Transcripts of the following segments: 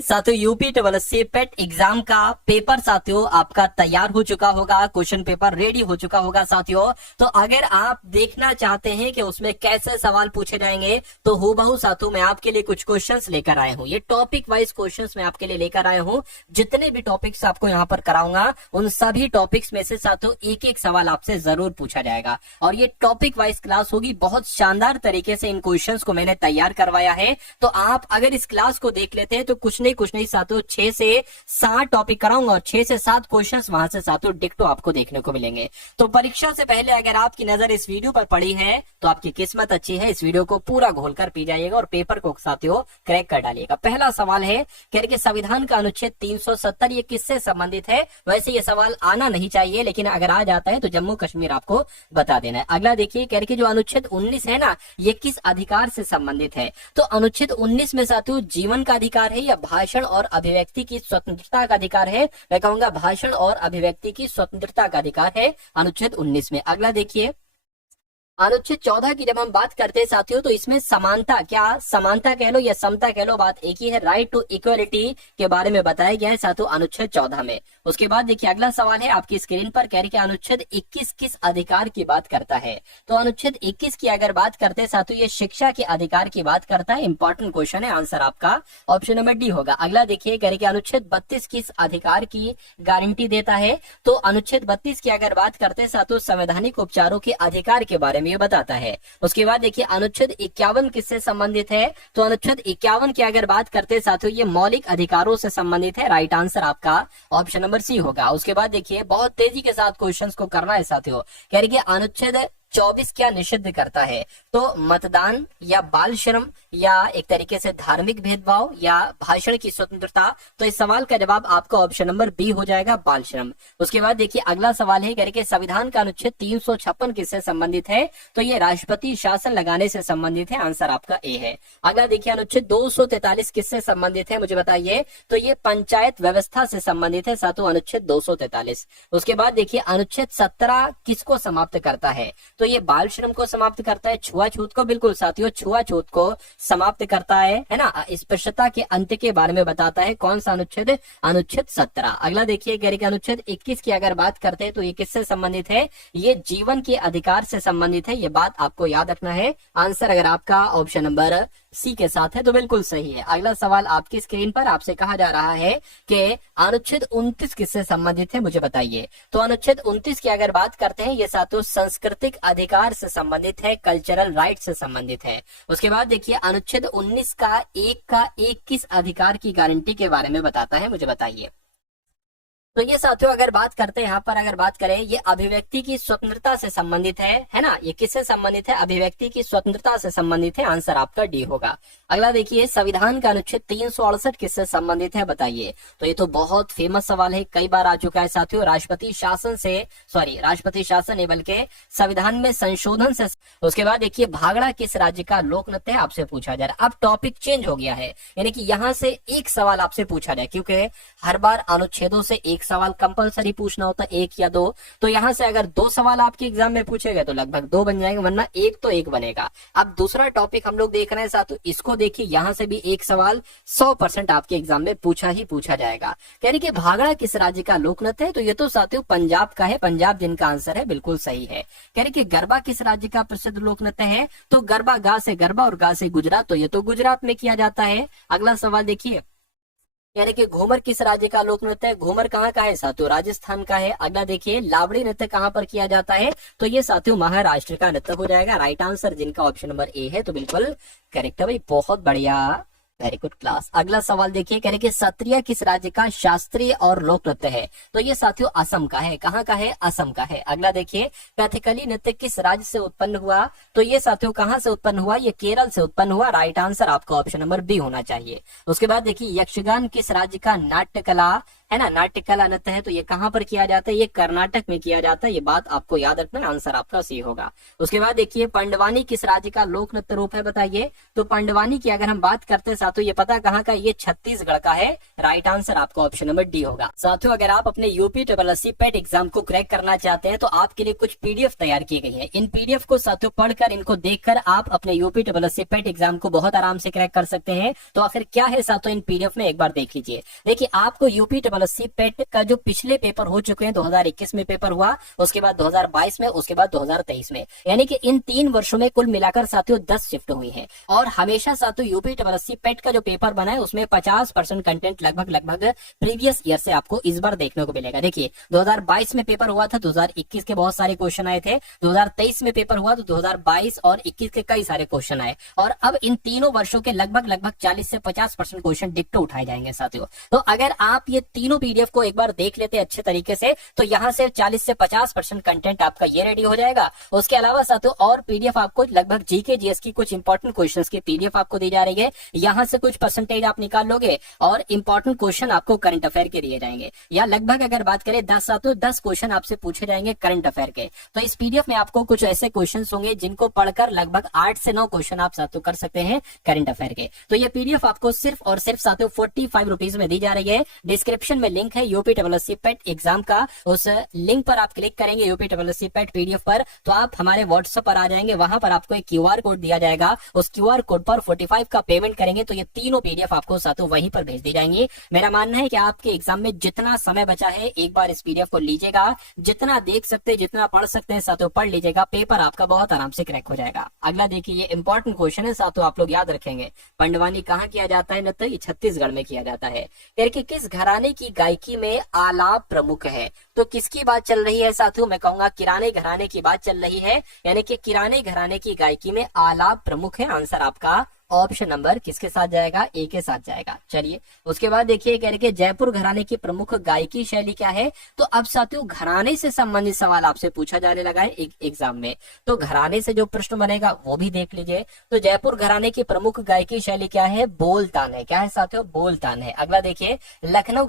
साथियों UP double C PET exam का paper साथियों आपका तैयार हो चुका होगा, क्वेश्चन पेपर रेडी हो चुका होगा साथियों। तो अगर आप देखना चाहते हैं कि उसमें कैसे सवाल पूछे जाएंगे तो हूबहू साथियों मैं आपके लिए कुछ क्वेश्चंस लेकर आया हूं। ये टॉपिक वाइज क्वेश्चंस मैं आपके लिए लेकर आया हूं। जितने भी टॉपिक्स आपको यहाँ पर कराऊंगा उन सभी टॉपिक्स में से साथियों एक एक सवाल आपसे जरूर पूछा जाएगा और ये टॉपिक वाइज क्लास होगी। बहुत शानदार तरीके से इन क्वेश्चंस को मैंने तैयार करवाया है। तो आप अगर इस क्लास को देख लेते हैं तो कुछ नहीं साथियों 6 से 7 टॉपिक कराऊंगा और 6 से 7 क्वेश्चंस वहां से साथियों डिक्टो आपको देखने को मिलेंगे। तो परीक्षा से पहले अगर आपकी नजर इस वीडियो पर पड़ी है तो आपकी किस्मत अच्छी है। इस वीडियो को पूरा घोलकर पी जाइएगा और पेपर को साथियों क्रैक कर डालिएगा। पहला सवाल है कह रहे संविधान का अनुच्छेद 370 ये किससे संबंधित है। वैसे ये सवाल आना नहीं चाहिए लेकिन अगर आ जाता है तो जम्मू कश्मीर आपको बता देना है। अगला देखिए कह रहे जो अनुच्छेद 19 है ना ये किस अधिकार से संबंधित है। तो अनुच्छेद 19 में साथियों जीवन का अधिकार है या भाषण और अभिव्यक्ति की स्वतंत्रता का अधिकार है। मैं कहूंगा भाषण और अभिव्यक्ति की स्वतंत्रता का अधिकार है अनुच्छेद 19 में। अगला देखिए अनुच्छेद 14 की जब हम बात करते हैं साथियों तो इसमें समानता, क्या समानता कह लो या समता कह लो, बात एक ही है। राइट टू इक्वलिटी के बारे में बताया गया है साथियों अनुच्छेद 14 में। उसके बाद देखिए अगला सवाल है आपकी स्क्रीन पर कह रही है अनुच्छेद 21 किस अधिकार की बात करता है। तो अनुच्छेद 21 की अगर बात करते हैं साथियों ये शिक्षा के अधिकार की बात करता है। इंपॉर्टेंट क्वेश्चन है, आंसर आपका ऑप्शन नंबर डी होगा। अगला देखिए कह रही अनुच्छेद 32 किस अधिकार की गारंटी देता है। तो अनुच्छेद 32 की अगर बात करते हैं साथियों संवैधानिक उपचारों के अधिकार के बारे में ये बताता है। उसके बाद देखिए अनुच्छेद 51 किससे संबंधित है। तो अनुच्छेद 51 की अगर बात करते हैं साथियों ये मौलिक अधिकारों से संबंधित है। राइट आंसर आपका ऑप्शन नंबर सी होगा। उसके बाद देखिए बहुत तेजी के साथ क्वेश्चंस को करना है साथियों। कह रही है अनुच्छेद 24 क्या निषिद्ध करता है। तो मतदान या बाल श्रम या एक तरीके से धार्मिक भेदभाव या भाषण की स्वतंत्रता। तो इस सवाल का जवाब आपका ऑप्शन नंबर बी हो जाएगा, बाल श्रम। उसके बाद देखिए अगला सवाल है कह संविधान का अनुच्छेद 356 किससे संबंधित है। तो ये राष्ट्रपति शासन लगाने से संबंधित है। आंसर आपका ए है। अगला देखिए अनुच्छेद 243 किससे संबंधित है मुझे बताइए। तो ये पंचायत व्यवस्था से संबंधित है साथियों अनुच्छेद 243। उसके बाद देखिए अनुच्छेद 17 किसको समाप्त करता है। तो ये बाल श्रम को समाप्त करता है। छुआछूत को, बिल्कुल साथियों छुआछूत को समाप्त करता है ना। स्पृश्यता के अंत के बारे में बताता है। कौन सा अनुच्छेद, अनुच्छेद 17। अगला देखिए कह रही अनुच्छेद 21 की अगर बात करते हैं तो ये किससे संबंधित है। ये जीवन के अधिकार से संबंधित है। ये बात आपको याद रखना है। आंसर अगर आपका ऑप्शन नंबर सी के साथ है तो बिल्कुल सही है। अगला सवाल आपकी स्क्रीन पर आपसे कहा जा रहा है कि अनुच्छेद 29 किससे संबंधित है मुझे बताइए। तो अनुच्छेद 29 की अगर बात करते हैं ये साथियों सांस्कृतिक अधिकार से संबंधित है, कल्चरल राइट से संबंधित है। उसके बाद देखिए अनुच्छेद 19 का एक किस अधिकार की गारंटी के बारे में बताता है मुझे बताइए। तो ये साथियों अगर बात करते हैं यहाँ पर अगर बात करें ये अभिव्यक्ति की स्वतंत्रता से संबंधित है ना। ये किससे संबंधित है, अभिव्यक्ति की स्वतंत्रता से संबंधित है। आंसर आपका डी होगा। अगला देखिए संविधान का अनुच्छेद 368 किससे संबंधित है बताइए। तो ये तो बहुत फेमस सवाल है, कई बार आ चुका है साथियों। राष्ट्रपति शासन से, राष्ट्रपति शासन नहीं बल्कि संविधान में संशोधन से। उसके बाद देखिए भागड़ा किस राज्य का लोक नृत्य है आपसे पूछा जा रहा है। अब टॉपिक चेंज हो गया है, यानी कि यहाँ से एक सवाल आपसे पूछा जाए क्योंकि हर बार अनुच्छेदों से एक सवाल कंपलसरी पूछना होता है, एक या दो। तो यहाँ से अगर 2 सवाल आपके एग्जाम में पूछे गए तो लगभग 2 बन जाएंगे, वरना एक तो एक बनेगा। अब दूसरा टॉपिक हम लोग देख रहे हैं साथियों, इसको देखिए यहाँ से भी एक सवाल 100% आपके एग्जाम में पूछा जाएगा। कह रही कि भागड़ा किस राज्य का लोक नृत्य है। तो ये तो साथियों पंजाब का है, पंजाब जिनका आंसर है बिल्कुल सही है। कह रही कि गरबा किस राज्य का प्रसिद्ध लोक नृत्य है। तो गरबा गा से गरबा और गा से गुजरात, तो ये तो गुजरात में किया जाता है। अगला सवाल देखिए यानी कि घूमर किस राज्य का लोक नृत्य है। घूमर कहाँ का है साथियों, राजस्थान का है। अगला देखिए लावड़ी नृत्य कहाँ पर किया जाता है। तो ये साथियों महाराष्ट्र का नृत्य हो जाएगा। राइट आंसर जिनका ऑप्शन नंबर ए है तो बिल्कुल करेक्ट है भाई, बहुत बढ़िया, वेरी गुड क्लास। अगला सवाल देखिए कह रहे कि सत्रिया किस राज्य का शास्त्रीय और लोक नृत्य है। तो ये साथियों असम का है। कहाँ का है, असम का है। अगला देखिए कथकली नृत्य किस राज्य से उत्पन्न हुआ। तो ये साथियों कहाँ से उत्पन्न हुआ, ये केरल से उत्पन्न हुआ। राइट आंसर आपका ऑप्शन नंबर बी होना चाहिए। उसके बाद देखिए यक्षगान किस राज्य का नाट्य कला है ना। नाट्य कला नृत्य है तो ये कहाँ पर किया जाता है, ये कर्नाटक में किया जाता है। ये बात आपको याद रखना, आंसर आपका सही होगा। उसके बाद देखिए पंडवानी किस राज्य का लोक नृत्य रूप है बताइए। तो पंडवानी की अगर हम बात करते हैं साथियों, ये पता कहाँ का, ये छत्तीसगढ़ का है। राइट आंसर आपका ऑप्शन नंबर डी होगा। साथियों अगर आप अपने यूपी SSC पेट एग्जाम को क्रैक करना चाहते हैं तो आपके लिए कुछ पीडीएफ तैयार की गई है। इन पीडीएफ को साथियों पढ़कर, इनको देखकर आप अपने यूपी SSC पेट एग्जाम को बहुत आराम से क्रैक कर सकते हैं। तो आखिर क्या है साथियों इन पीडीएफ में, एक बार देख लीजिए। देखिए आपको यूपी SSC पेट का जो पिछले पेपर हो चुके हैं, 2021 में पेपर हुआ, उसके बाद 2022 में, उसके बाद 2023 में, यानी कि इन 3 वर्षों में कुल मिलाकर साथियों 10 शिफ्ट हुई है। और हमेशा साथियों यूपी SSC पेट का जो पेपर बना है उसमें 50% कंटेंट लगभग प्रीवियस ईयर से आपको इस बार देखने को मिलेगा। देखिए 2022 में पेपर हुआ था, 2021 के बहुत सारे क्वेश्चन आए थे, 2023 में पेपर हुआ तो 2022 और 21 के कई सारे क्वेश्चन आए, और अब इन तीनों वर्षों के लगभग 40 से 50% क्वेश्चन डिक्टो उठाए जाएंगे साथियों। तो अगर आप ये तीनों पीडीएफ को एक बार देख लेते हैं अच्छे तरीके से, तो यहाँ से 40 से 50% कंटेंट आपका ये रेडी हो जाएगा। उसके अलावा साथियों और पीडीएफ आपको लगभग जीके जीएस की कुछ इंपॉर्टेंट क्वेश्चंस की पीडीएफ आपको दी जा रही है। यहाँ से कुछ परसेंटेज आप निकाल लोगे और इंपॉर्टेंट क्वेश्चन आपको करंट अफेयर के दिए जाएंगे। या लगभग अगर बात करें 10 क्वेश्चन आपसे पूछे जाएंगे करंट अफेयर के। तो इस पीडीएफ में आपको कुछ ऐसे क्वेश्चन होंगे जिनको पढ़कर लगभग 8 से 9 क्वेश्चन आप साथियों कर सकते हैं करंट अफेयर के। तो ये पीडीएफ आपको सिर्फ और सिर्फ साथियों 45 रुपीज में दी जा रही है। डिस्क्रिप्शन में लिंक है यूपी SSC पेट एग्जाम का, उस लिंक पर आप क्लिक करेंगे यूपी SSC पेट पीडीएफ पर, तो आप हमारे व्हाट्सएप पर आ जाएंगे। वहां पर आपको एक क्यूआर कोड दिया जाएगा, उस क्यूआर कोड पर 45 का पेमेंट करेंगे तो ये तीनों पीडीएफ आपको साथियों वहीं पर भेज दी जाएंगी। मेरा मानना है कि आपके एग्जाम में जितना समय बचा है एक बार इस पीडीएफ को लीजिएगा, जितना देख सकते हैं, जितना पढ़ सकते हैं साथियों पढ़ लीजिएगा, पेपर आपका बहुत आराम से क्रैक हो जाएगा। अगला देखिए, ये इंपॉर्टेंट क्वेश्चन है साथियों, आप लोग याद रखेंगे। पंडवानी कहाँ किया जाता है नृत्य, ये छत्तीसगढ़ में किया जाता है। कि किस घराने की गायकी में आलाप प्रमुख है। तो किसकी बात चल रही है साथियों, मैं कहूंगा किराने घराने की बात चल रही है, यानी कि किराने घराने की गायकी में आलाप प्रमुख है। आंसर आपका ऑप्शन नंबर किसके साथ जाएगा, ए के साथ जाएगा। चलिए उसके बाद देखिए कह रहे कि जयपुर घराने की प्रमुख गायकी शैली क्या है। तो अब साथियों घराने से संबंधित सवाल आपसे पूछा जाने लगा है एग्जाम में, तो घराने से जो प्रश्न बनेगा वो भी देख लीजिए। तो जयपुर घराने की प्रमुख गायकी शैली क्या है, बोलतान है। क्या है साथियों, बोलतान है। अगला देखिए, लखनऊ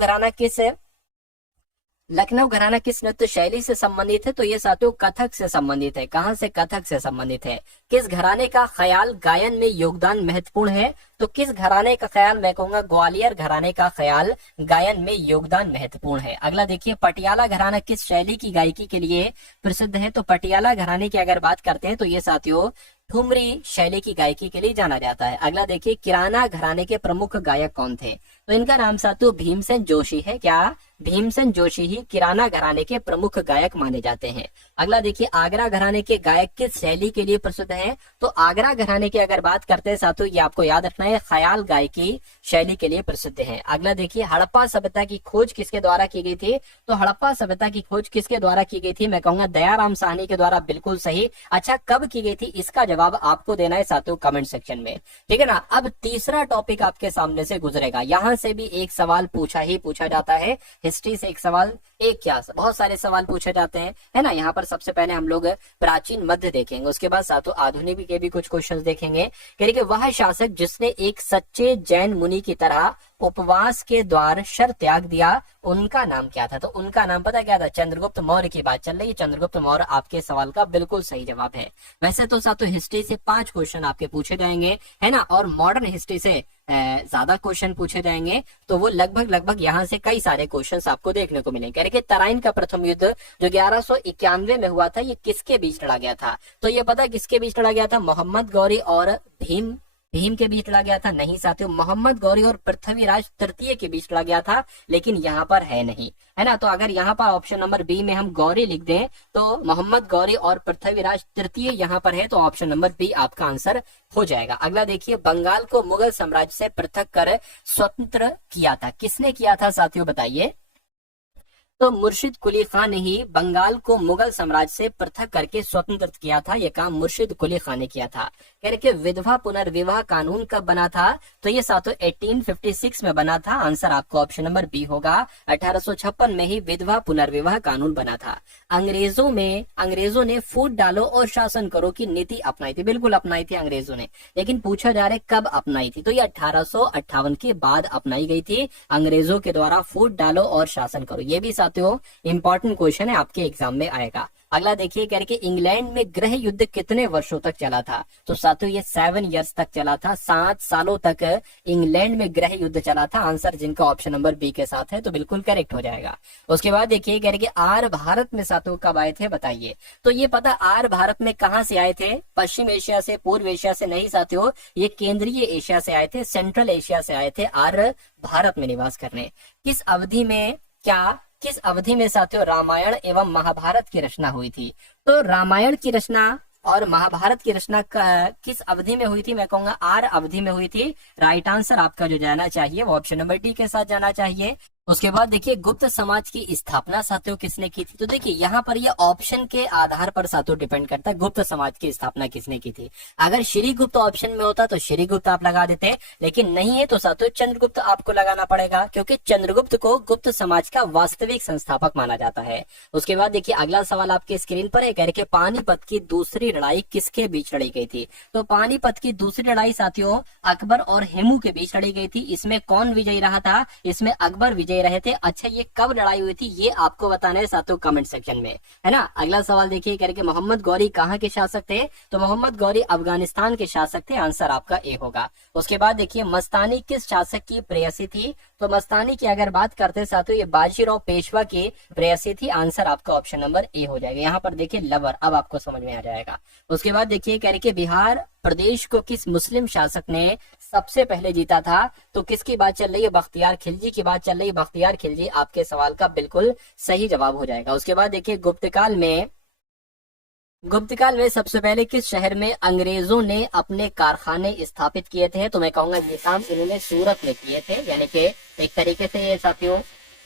घराना किस नृत्य शैली से संबंधित है। तो ये साथियों कथक से संबंधित है। कहां से, कथक से संबंधित है। किस घराने का ख्याल गायन में योगदान महत्वपूर्ण है। तो किस घराने का ख्याल, मैं कहूंगा ग्वालियर घराने का ख्याल गायन में योगदान महत्वपूर्ण है। अगला देखिए, पटियाला घराना किस शैली की गायकी के लिए प्रसिद्ध है। तो पटियाला घराने की अगर बात करते हैं तो ये साथियों ठुमरी शैली की गायकी के लिए जाना जाता है। अगला देखिए, किराना घराने के प्रमुख गायक कौन थे। तो इनका नाम साथियों भीमसेन जोशी है। क्या, भीमसेन जोशी ही किराना घराने के प्रमुख गायक माने जाते हैं। अगला देखिए, आगरा घराने के गायक किस शैली के लिए प्रसिद्ध हैं। तो आगरा घराने की अगर बात करते हैं साथियों, ये आपको याद रखना है, ख्याल गायकी शैली के लिए प्रसिद्ध है। अगला देखिए, हड़प्पा सभ्यता की खोज किसके द्वारा की गई थी। तो हड़प्पा सभ्यता की खोज किसके द्वारा की गई थी, मैं कहूंगा दयाराम साहनी के द्वारा। बिल्कुल सही। अच्छा, कब की गई थी, इसका जवाब आपको देना है साथियों कमेंट सेक्शन में, ठीक है ना। अब तीसरा टॉपिक आपके सामने से गुजरेगा, यहां से भी एक सवाल पूछा जाता है। हिस्ट्री से एक सवाल, एक क्या बहुत सारे सवाल पूछे जाते हैं, है ना। यहाँ पर सबसे पहले हम लोग प्राचीन मध्य देखेंगे, उसके बाद साथों आधुनिक के भी कुछ क्वेश्चंस देखेंगे। कि वह शासक जिसने एक सच्चे जैन मुनि की तरह उपवास के द्वार शर त्याग दिया, उनका नाम क्या था। तो उनका नाम पता क्या था, चंद्रगुप्त मौर्य की बात चल रही है। चंद्रगुप्त मौर्य आपके सवाल का बिल्कुल सही जवाब है। वैसे तो साथों हिस्ट्री से 5 क्वेश्चन आपके पूछे जाएंगे, है ना, और मॉडर्न हिस्ट्री से ज्यादा क्वेश्चन पूछे जाएंगे। तो वो लगभग यहाँ से कई सारे क्वेश्चंस आपको देखने को मिलेंगे। कि तराइन का प्रथम युद्ध जो 1191 में हुआ था, ये किसके बीच लड़ा गया था। तो ये पता किसके बीच लड़ा गया था, मोहम्मद गौरी और भीम के बीच लड़ा गया था। नहीं साथियों, मोहम्मद गौरी और पृथ्वीराज तृतीय के बीच लड़ा गया था, लेकिन यहाँ पर है नहीं, है ना। तो अगर यहाँ पर ऑप्शन नंबर बी में हम गौरी लिख दें तो मोहम्मद गौरी और पृथ्वीराज तृतीय यहाँ पर है, तो ऑप्शन नंबर बी आपका आंसर हो जाएगा। अगला देखिए, बंगाल को मुगल साम्राज्य से पृथक कर स्वतंत्र किया था, किसने किया था साथियों बताइए। तो मुर्शिद कुली खान ने ही बंगाल को मुगल साम्राज्य से पृथक करके स्वतंत्र किया था। यह काम मुर्शिद कुली खान ने किया था। कह रहे कि विधवा पुनर्विवाह कानून कब बना था, तो ये साथों 1856 में बना था। आंसर आपको ऑप्शन नंबर बी होगा। 1856 में ही विधवा पुनर्विवाह कानून बना था। अंग्रेजों ने फूट डालो और शासन करो की नीति अपनाई थी। बिल्कुल अपनाई थी अंग्रेजों ने, लेकिन पूछा जा रहा है कब अपनाई थी, तो ये 1858 के बाद अपनाई गई थी अंग्रेजों के द्वारा। फूट डालो और शासन करो, ये भी साथियों इंपॉर्टेंट क्वेश्चन है, आपके एग्जाम में आएगा। अगला देखिए, कह रहे कि इंग्लैंड में गृह युद्ध कितने वर्षों तक चला था, तो साथियों ये 7 इयर्स तक चला था। 7 सालों तक इंग्लैंड में गृह युद्ध चला था। आंसर जिनका ऑप्शन नंबर बी के साथ है तो बिल्कुल करेक्ट हो जाएगा। उसके बाद देखिए, कह रहे कि आर्य भारत में साथियों कब आए थे बताइए, तो ये पता आर्य भारत में कहां से आए थे, पश्चिम एशिया से, पूर्व एशिया से नहीं साथियों, ये केंद्रीय एशिया से आए थे, सेंट्रल एशिया से आए थे आर्य भारत में निवास करने। किस अवधि में साथियों रामायण एवं महाभारत की रचना हुई थी, तो रामायण की रचना और महाभारत की रचना किस अवधि में हुई थी, मैं कहूंगा आर्य अवधि में हुई थी। राइट आंसर आपका जो जाना चाहिए वो ऑप्शन नंबर डी के साथ जाना चाहिए। उसके बाद देखिए, गुप्त समाज की स्थापना साथियों किसने की थी, तो देखिए यहाँ पर ये ऑप्शन के आधार पर साथियों डिपेंड करता है गुप्त समाज की स्थापना किसने की थी। अगर श्री गुप्त ऑप्शन में होता तो श्री गुप्त आप लगा देते, लेकिन नहीं है तो साथियों चंद्रगुप्त आपको लगाना पड़ेगा, क्योंकि चंद्रगुप्त को गुप्त समाज का वास्तविक संस्थापक माना जाता है। उसके बाद देखिए, अगला सवाल आपके स्क्रीन पर है, कह रहे कि पानीपत की दूसरी लड़ाई किसके बीच लड़ी गई थी, तो पानीपत की दूसरी लड़ाई साथियों अकबर और हेमू के बीच लड़ी गई थी। इसमें कौन विजयी रहा था, इसमें अकबर विजयी रहे थे। अच्छा, ये कब लड़ाई हुई थी ये आपको बताना है साथियों कमेंट सेक्शन में, है ना। अगला सवाल देखिए, करके मोहम्मद गौरी कहाँ के शासक थे, तो मोहम्मद गौरी अफगानिस्तान के शासक थे। आंसर आपका ए होगा। उसके बाद देखिए, मस्तानी किस शासक की प्रेयसी थी, तो मस्तानी की अगर बात करते साथियों ये बाजीराव पेशवा की प्रेयसी थी। आंसर आपका ऑप्शन नंबर ए हो जाएगा। यहाँ पर देखिए लवर, अब आपको समझ में आ जाएगा। उसके बाद देखिए, कह रहे कि बिहार प्रदेश को किस मुस्लिम शासक ने सबसे पहले जीता था, तो किसकी बात चल रही है, बख्तियार खिलजी की बात चल रही है। बख्तियार खिलजी आपके सवाल का बिल्कुल सही जवाब हो जाएगा। उसके बाद देखिए, गुप्तकाल में सबसे पहले किस शहर में अंग्रेजों ने अपने कारखाने स्थापित किए थे, तो मैं कहूंगा ये काम इन्होंने सूरत में किए थे। यानी कि एक तरीके से ये साथियों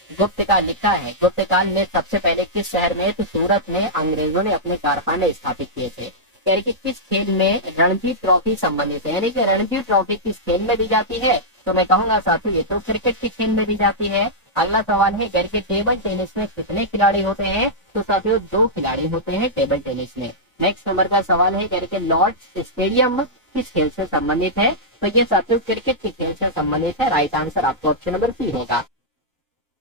गुप्तकाल लिखा है, गुप्तकाल में सबसे पहले किस शहर में, तो सूरत में अंग्रेजों ने अपने कारखाने स्थापित किए थे। कह रहे कि किस खेल में रणजी ट्रॉफी संबंधित है, यानी कि रणजी ट्रॉफी किस खेल में दी जाती है, तो मैं कहूंगा साथियों ये तो क्रिकेट के खेल में दी जाती है। अगला सवाल है, कह रहे कि टेबल टेनिस में कितने खिलाड़ी होते हैं, तो साथियों 2 खिलाड़ी होते हैं टेबल टेनिस में। नेक्स्ट नंबर का सवाल है, कह रहे कि लॉर्ड्स स्टेडियम किस खेल से संबंधित है, तो ये साथियों क्रिकेट के खेल से संबंधित है। राइट आंसर आपको ऑप्शन नंबर सी होगा।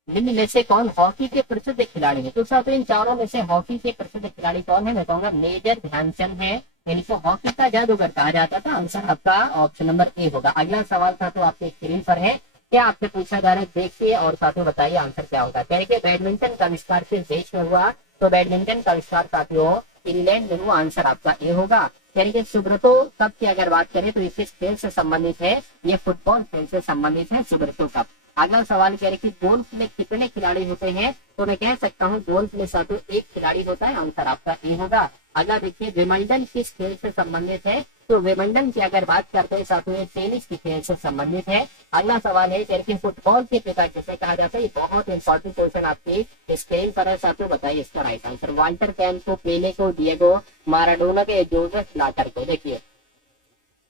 निम्न में से कौन हॉकी के प्रसिद्ध खिलाड़ी है, तो साथियों इन चारों में से हॉकी के प्रसिद्ध खिलाड़ी कौन है, मैं कहूंगा मेजर ध्यानचंद है। इनको हॉकी का जादूगर कहा जाता था। आंसर आपका ऑप्शन नंबर ए होगा। अगला सवाल था तो आपके स्क्रीन पर है, क्या आपसे पूछा जा रहा है देखिए और साथियों बताइए आंसर क्या होगा। कह रहे बैडमिंटन का आविष्कार किस देश में हुआ, तो बैडमिंटन का आविष्कार साथियों इंग्लैंड में हुआ। आंसर आपका ए होगा। यानी कि सुब्रतो कप की अगर बात करें तो इस खेल से संबंधित है, ये फुटबॉल खेल से संबंधित है सुब्रतो कप। अगला सवाल कह रहे कि गोल्फ में कितने खिलाड़ी होते हैं, तो मैं कह सकता हूँ गोल्फ में साथियों 1 खिलाड़ी होता है। आंसर आपका ए होगा। अगला देखिए, विंबलडन किस खेल से संबंधित है, तो विंबलडन की अगर बात करते हैं साथियों टेनिस के खेल से संबंधित है। अगला सवाल है, कह रहे फुटबॉल के पिता किसे कहा जाता है, ये बहुत इंपॉर्टेंट क्वेश्चन आपकी स्क्रीन पर है साथियों, बताइए इसका राइट आंसर। वाल्टर कैंप को, पेले को, डिएगो माराडोना के, जोसेफ ब्लाटर को। देखिए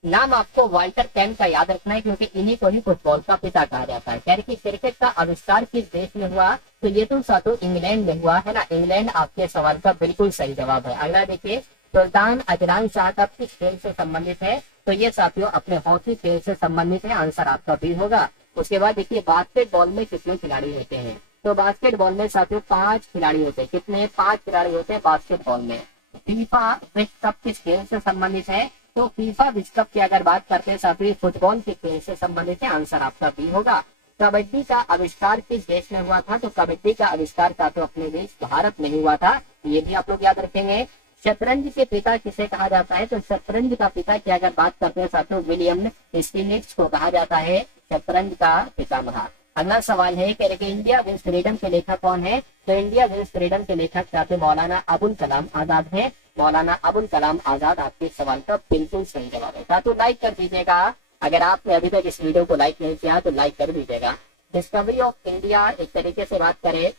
नाम आपको वाल्टर कैंप का याद रखना है क्योंकि इन्हीं को ही फुटबॉल का पिता कहा जाता है। कह रहे कि क्रिकेट का आविष्कार किस देश में हुआ, तो ये तो साथियों इंग्लैंड में हुआ है ना। इंग्लैंड आपके सवाल का बिल्कुल सही जवाब है। अगला देखिए, सुल्तान अजलान शाह कप किस खेल से संबंधित है, तो ये साथियों अपने हॉकी खेल से संबंधित है। आंसर आपका भी होगा। उसके बाद देखिए, बास्केटबॉल में कितने खिलाड़ी होते हैं, तो बास्केटबॉल में साथियों 5 खिलाड़ी होते हैं। कितने, 5 खिलाड़ी होते हैं बास्केटबॉल में। फीफा विश्व कप किस खेल से संबंधित है, तो फीफा विश्व कप की अगर बात करते हैं साथियों फुटबॉल के खेल से संबंधित है। आंसर आपका भी होगा। कबड्डी का आविष्कार किस देश में हुआ था, तो कबड्डी का आविष्कार साथियों अपने देश भारत में हुआ था, ये भी आप लोग याद रखेंगे। शतरंज के पिता किसे कहा जाता है, तो शतरंज का पिता की अगर बात करते हैं साथियों विलियम स्टीलिट्ज को कहा जाता है शतरंज का पितामह। अगला सवाल है, कह रहे कि इंडिया विंस फ्रीडम के लेखक कौन है, तो इंडिया विंस फ्रीडम के लेखक साथियों मौलाना अबुल कलाम आजाद है। मौलाना अबुल कलाम आजाद आपके सवाल का बिल्कुल सही जवाब है। साथियों लाइक कर दीजिएगा, अगर आपने अभी तक इस वीडियो को लाइक नहीं किया तो लाइक कर दीजिएगा। डिस्कवरी ऑफ इंडिया एक तरीके से बात करें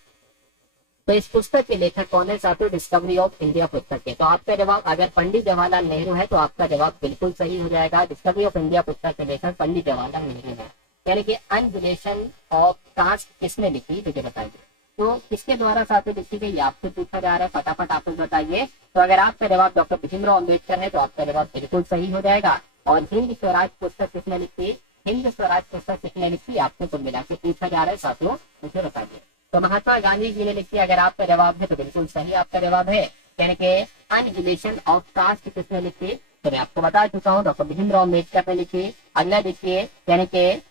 तो इस पुस्तक के लेखक कौन है साथियों? डिस्कवरी ऑफ इंडिया पुस्तक है। तो आपका जवाब, अगर पंडित जवाहरलाल नेहरू है तो आपका जवाब बिल्कुल सही हो जाएगा। डिस्कवरी ऑफ इंडिया पुस्तक के लेखक पंडित जवाहरलाल नेहरू है। यानी कि अनरिलेशन ऑफ कास्ट किसने लिखी, मुझे बताइए। तो किसके द्वारा साथियों लिखी गई, आपसे पूछा जा रहा है, फटाफट आप लोग बताइए। तो अगर आपका जवाब डॉक्टर भीमराव अम्बेडकर है तो आपका जवाब बिल्कुल सही हो जाएगा। और हिंद स्वराज पुस्तक किसने लिखी, हिंद स्वराज पुस्तक किसने लिखी, आपसे कुल मिला के पूछा जा रहा है साथियों, मुझे बताइए। तो महात्मा गांधी जी ने लिखी। अगर आपका जवाब है तो बिल्कुल सही आपका जवाब है। यानी कि अनरिलेशन ऑफ कास्ट किसने लिखी, तो मैं आपको बता चुका हूँ, डॉक्टर भीमराव अम्बेडकर ने लिखी। अगला देखिए, यानी कि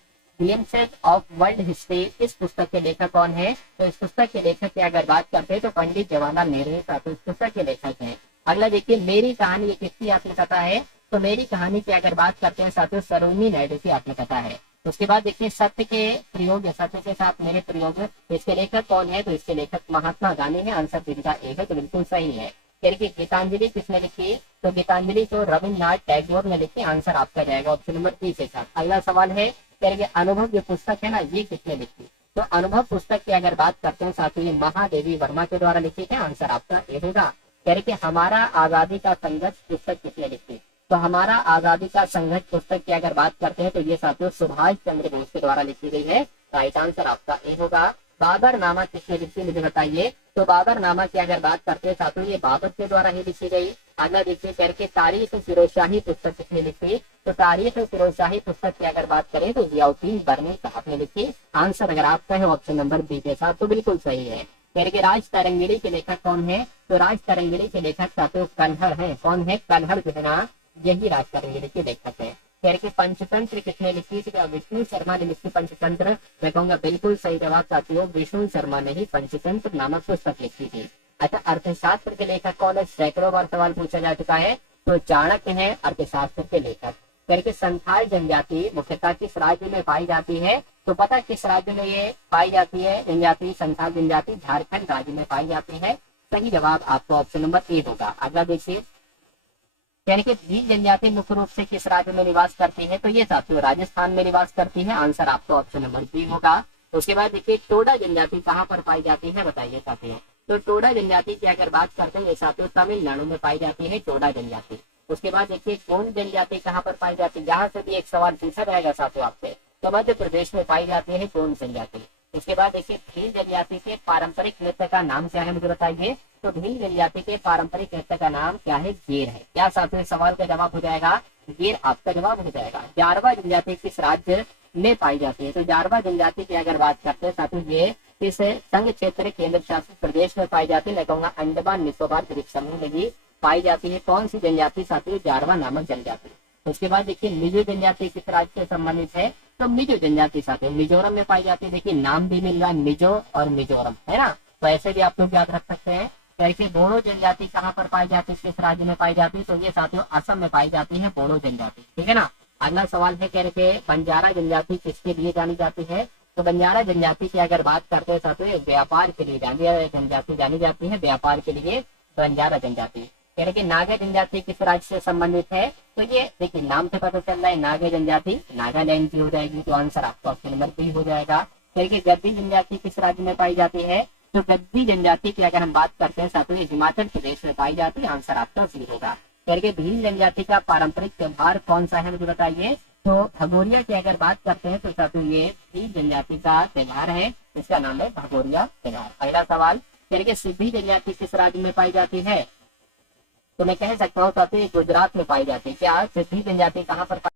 ग्लिम्पसेस ऑफ वर्ल्ड हिस्ट्री, इस पुस्तक के लेखक कौन है? तो इस पुस्तक के लेखक की अगर बात करते हैं तो पंडित जवाहरलाल नेहरू साथियों इस पुस्तक के लेखक हैं। अगला देखिए, मेरी कहानी, ये किसकी आत्मकथा है? तो मेरी कहानी की अगर बात करते हैं साथियों सरोजिनी नायडू की आत्मकथा है। उसके बाद देखिए, सत्य के प्रयोग, सत्य के साथ मेरे प्रयोग, इसके लेखक कौन है? तो इसके लेखक महात्मा गांधी है। आंसर जिनका एक है तो बिल्कुल सही है। यानी गीतांजलि किसने लिखी? तो गीतांजलि तो रविन्द्रनाथ टैगोर ने लिखी। आंसर आपका जाएगा ऑप्शन नंबर 3 के साथ। अगला सवाल है, यानी अनुभव जो पुस्तक है ना, ये किसने लिखी? तो अनुभव पुस्तक की अगर बात करते हैं साथियों, ये महादेवी वर्मा के द्वारा लिखी है। आंसर आपका ए होगा। यानी कि हमारा आजादी का संघर्ष पुस्तक किसने लिखी? तो हमारा आजादी का संघर्ष पुस्तक की अगर बात करते हैं तो ये साथियों सुभाष चंद्र बोस के द्वारा लिखी गई है। राइट आंसर आपका ए होगा। बाबर नामा किसने लिखी, मुझे बताइए। तो बाबर नामा की अगर बात करते हैं साथियों, ये बाबर के द्वारा ही लिखी गई। अगला देखिए, करके तारीख फिरोजशाही पुस्तक किसने लिखी? तो तारीख फिरोजशाही पुस्तक की अगर बात करें तो जियाउद्दीन बर्नी साहब ने लिखी। आंसर अगर आपका है ऑप्शन नंबर बी के साथ तो बिल्कुल सही है। करके राज तरंगिणी के लेखक कौन है? तो राज तरंगिणी के लेखक साथियों कन्हड़ है। कौन है? कन्हड़ जो है ना, यही राज तरंगिणी के लेखक है। के पंचतंत्र किसने लिखी? विष्णु शर्मा ने लिखी पंचतंत्र। मैं कहूंगा बिल्कुल सही जवाब साथियों, विष्णु शर्मा ने ही पंचतंत्र नामक पुस्तक लिखी थी। अच्छा, अर्थशास्त्र के लेखक कौन है? सैकड़ों बार सवाल पूछा जा चुका है। तो चाणक्य है अर्थशास्त्र के लेखक। करके संथाल जनजाति मुख्यतः किस राज्य में पाई जाती है? तो पता किस राज्य में ये पाई जाती है जनजाति? संथाल जनजाति झारखंड राज्य में पाई जाती है। सही जवाब आपको ऑप्शन नंबर ए होगा। अगला देखिए, यानी कि भील जनजाति मुख्य रूप से किस राज्य में निवास करती है? तो ये साथियों राजस्थान में निवास करती है। आंसर आपका ऑप्शन नंबर बी होगा। उसके बाद देखिए, टोडा जनजाति कहाँ पर पाई जाती है, बताइए साथियों। तो टोडा जनजाति की अगर बात करते हैं साथियों तमिलनाडु में पाई जाती है टोडा जनजाति। उसके बाद देखिए, गोंड जनजाति कहाँ पर पाई जाती है? यहाँ से भी एक सवाल पूछा जाएगा साथियों आपसे। तो मध्य प्रदेश में पाई जाती है गोंड जनजाति। उसके बाद देखिए, भील जनजाति के पारंपरिक नृत्य का नाम क्या है, मुझे बताइए। तो भील जनजाति के पारंपरिक नृत्य का नाम क्या है? गेर है। क्या साथियों सवाल का जवाब हो जाएगा? गेर आपका जवाब हो जाएगा। जारवा जनजाति किस राज्य में पाई जाती है? तो जारवा जनजाति की अगर बात करते हैं साथियों, ये किस संघ क्षेत्र केंद्र शासित प्रदेश में पाई जाती है? मैं कहूंगा अंडमान निकोबार द्वीप समूह में भी पाई जाती है। कौन सी जनजाति साथियों? जारवा नामक जनजाति। उसके बाद देखिए, मिजो जनजाति किस राज्य से संबंधित है? तो मिजो जनजाति साथियों मिजोरम में पाई जाती है। देखिए नाम भी मिल रहा है, मिजो और मिजोरम, है ना। तो ऐसे भी आप लोग याद रख सकते हैं। कैसे बोडो जनजाति कहाँ पर पाई जाती है, किस राज्य में पाई जाती है? तो ये साथियों असम में पाई जाती है बोडो जनजाति, ठीक है ना। अगला सवाल है, कह रहे बंजारा जनजाति किसके लिए जानी जाती है? तो बंजारा जनजाति की अगर बात करते हैं साथियों व्यापार के लिए जनजाति जानी जाती है, व्यापार के लिए बंजारा जनजाति। कह रहे नागा जनजाति किस राज्य से संबंधित है? तो ये देखिए नाम से पता चल रहा है नागा जनजाति नागालैंड की हो जाएगी। तो आंसर आपका ऑप्शन नंबर बी हो जाएगा। कह गद्दी जनजाति किस राज्य में पाई जाती है? तो गद्दी जनजाति की अगर हम बात करते हैं साथियों हिमाचल प्रदेश में पाई जाती है। आंसर आपका सी होगा। करके भील जनजाति का पारंपरिक त्योहार कौन सा है, मुझे बताइए। तो भगोरिया की अगर बात करते हैं तो साथियों ये भील जनजाति का त्योहार है, इसका नाम है भगोरिया त्योहार। अगला सवाल, करके सिद्धि जनजाति किस राज्य में पाई जाती है? तो मैं कह सकता हूँ साथियों गुजरात में पाई जाती है। क्या सिद्धि जनजाति कहाँ पर